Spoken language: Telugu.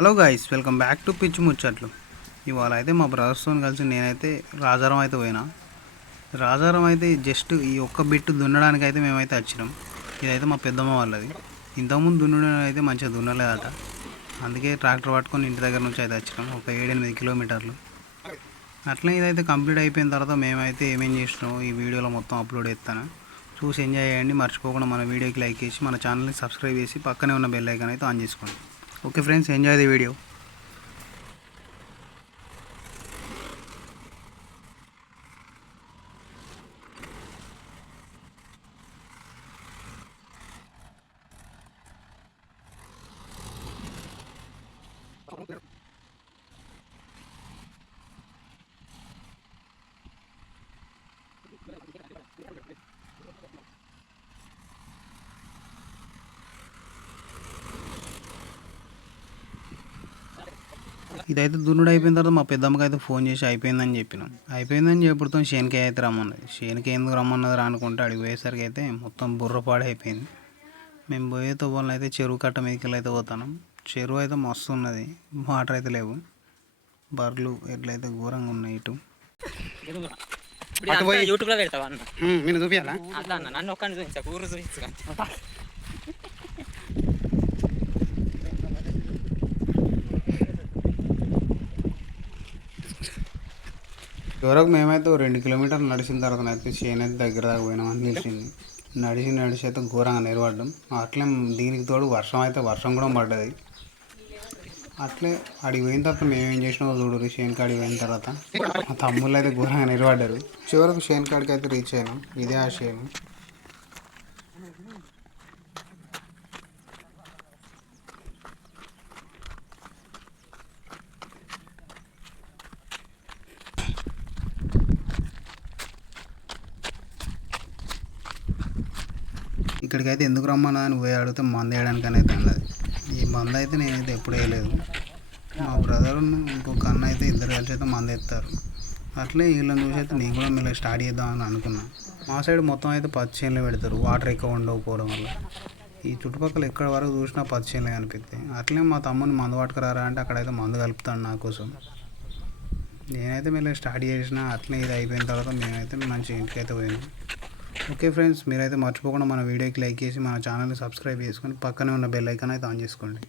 Hello guys welcome back to పిచ్చి ముచ్చట్లు ఇవాళ అయితే మా బ్రదర్స్తో కలిసి నేనైతే రాజారం అయితే పోయినా. రాజారం అయితే జస్ట్ ఈ ఒక్క బిట్టు దున్నడానికి అయితే మేమైతే వచ్చినాం. ఇదైతే మా పెద్దమ్మ వాళ్ళది. ఇంతకుముందు దున్నడం అయితే మంచిగా దున్నలేదట. అందుకే ట్రాక్టర్ పట్టుకొని ఇంటి దగ్గర నుంచి అయితే వచ్చినాం. ఒక ఏడెనిమిది కిలోమీటర్లు. అట్లా ఇదైతే కంప్లీట్ అయిపోయిన తర్వాత మేమైతే ఏమేం చేసినాం ఈ వీడియోలో మొత్తం అప్లోడ్ చేస్తాను. చూసి ఎంజాయ్ చేయండి. మర్చిపోకుండా మన వీడియోకి లైక్ చేసి మన ఛానల్ని సబ్స్క్రైబ్ చేసి పక్కనే ఉన్న బెల్ ఐకాన్ అయితే ఆన్ చేసుకోండి. Okay friends enjoy the video ఇదైతే దున్నుడు అయిపోయిన తర్వాత మా పెద్దమ్మకి అయితే ఫోన్ చేసి అయిపోయిందని చెప్పినాం. అయిపోయిందని చెప్పుడుతో శేనికాయ అయితే రమ్మన్నది శేనికాయ ఎందుకు రమ్మన్నది రా అనుకుంటే అడిగి పోయేసరికి అయితే మొత్తం బుర్రపాడు అయిపోయింది మేము పోయే తవ్వాలని అయితే చెరువు కట్ట మీదకి అయితే పోతాను చెరువు అయితే మస్తు ఉన్నది. వాటర్ అయితే లేవు. బర్రెలు ఎట్లయితే ఘోరంగా ఉన్నాయి ఇటు. ఇప్పుడు అంతా యూట్యూబ్లో పెడతావా అన్న? నేను చూపించాలా అట్లా అన్న నన్ను ఒక్కడిని చూపించా ఊరు చూపించు చివరకు మేమైతే రెండు కిలోమీటర్లు నడిచిన తర్వాత అయితే చేను అయితే దగ్గర దాకా పోయినామని తెలిసింది నడిచి నడిచి అయితే ఘోరంగా నిలబడ్డం. అట్లే దీనికి తోడు వర్షం అయితే వర్షం కూడా పడ్డది. అట్లే అడిగి పోయిన తర్వాత మేమేం చేసినామో చూడు షేన్ కాడికి పోయిన తర్వాత. మా తమ్ముళ్ళు అయితే ఘోరంగా నిలబడ్డారు. చివరకు షేన్ కాడికి అయితే రీచ్ అయినాం. ఇదే ఆ షేను ఇక్కడికైతే ఎందుకు రమ్మన్నా అని పోయి అడిగితే మందు వేయడానికని అయితే అన్నది ఈ మందు అయితే నేనైతే ఎప్పుడు వేయలేదు. మా బ్రదర్ ఇంకొక అన్న అయితే ఇద్దరు కలిసి అయితే మందు ఎత్తారు అట్లే వీళ్ళని చూసి అయితే నేను కూడా మళ్ళీ స్టార్ట్ చేద్దామని అనుకున్నాను మా సైడ్ మొత్తం అయితే పచ్చి చేనులు పెడతారు వాటర్ ఎక్కువ ఉండకపోవడం వల్ల. ఈ చుట్టుపక్కల ఎక్కడ వరకు చూసినా పచ్చి చేనులే కనిపిస్తాయి. అట్లే మా తమ్ముని మందు పట్టుకురారా అంటే అక్కడైతే మందు కలుపుతాడు నా కోసం. నేనైతే మళ్ళీ స్టార్ట్ చేసిన అట్లే ఇది అయిపోయిన తర్వాత మేమైతే మంచి ఇంటికైతే పోయినాం. ఓకే ఫ్రెండ్స్ మీరైతే మర్చిపోకుండా మన వీడియోకి లైక్ చేసి మన ఛానల్ని సబ్స్క్రైబ్ చేసుకొని పక్కనే ఉన్న బెల్ ఐకాన్ అయితే ఆన్ చేసుకోండి.